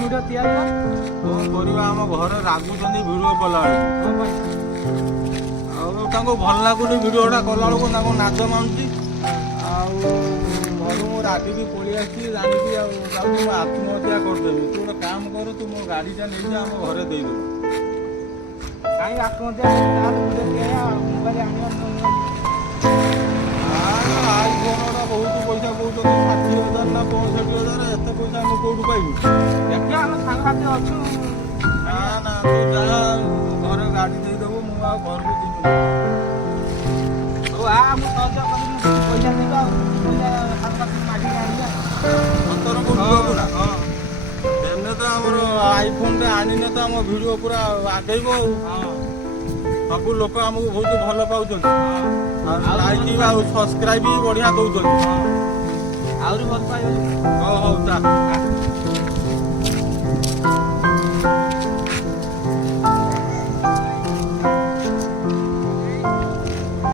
Video ତିଆରି କର। କଣ କରିବା ଆମ ଘରେ ରାଗୁଛନ୍ତି ଭିଡ଼ିଓ କଲାବେଳକୁ। ଆଉ ତାଙ୍କୁ ଭଲ ଲାଗୁନି ଭିଡ଼ିଓଟା କଲାବେଳକୁ ତାଙ୍କୁ ନାଜ ମାନୁଛି। ଆଉ ଘରୁ ମୁଁ ରାଗିକି ପଳେଇ ଆସିଛି ଜାଣିକି ଆଉ ତାକୁ ମୁଁ ଆତ୍ମହତ୍ୟା କରିଦେବି। ତୁ ଗୋଟେ କାମ କରୁ ତୁ ମୋ ଗାଡ଼ିଟା ନେଇଯା ଆମ ଘରେ ଦେଇଦେବୁ। କାହିଁ ଆତ୍ମହତ୍ୟା ଭିଡ଼ିଓ ତିଆରି ମୋବାଇଲ ଆଣିବ ଆଇଫୋନଟା ବହୁତ ପଇସା କହୁଛନ୍ତି 60,000 ନା 65,000 ଏତେ ପଇସା ମୁଁ କୋଉଠୁ ପାଇବି? ଦେଖିବା ଆମେ ସାଙ୍ଗସାଥି ଅଛୁ। ନା ନା ତୁ ଯାହା ଘରେ ଗାଡ଼ି ଦେଇଦେବୁ ମୁଁ ଆଉ ଘରକୁ ଯିବିନି। ହଉ ମୁଁ ସହଯୋଗ କରିବି ପଇସା ଦେବି ଆଉ ପଇସା ସାଙ୍ଗସାଥି ମାଗିକି ଆଣିବା। ସତର କୋଟି ଦେବୁ ନା? ଦେନେ ତ ଆମର ଆଇଫୋନଟା ଆଣିନେ ତ ଆମ ଭିଡ଼ିଓ ପୁରା ଆଗେଇବ ଆଉ। ସବୁ ଲୋକ ଆମକୁ ବହୁତ ଭଲ ପାଉଛନ୍ତି। ଆଉ ଲାଇକ୍ ଆଉ ସବସ୍କ୍ରାଇବ୍ ବି ବଢ଼ିଆ ଦଉଛନ୍ତି। ଆହୁରି ଭଲ ପାଇବେ। ହଉ ହଉ ତା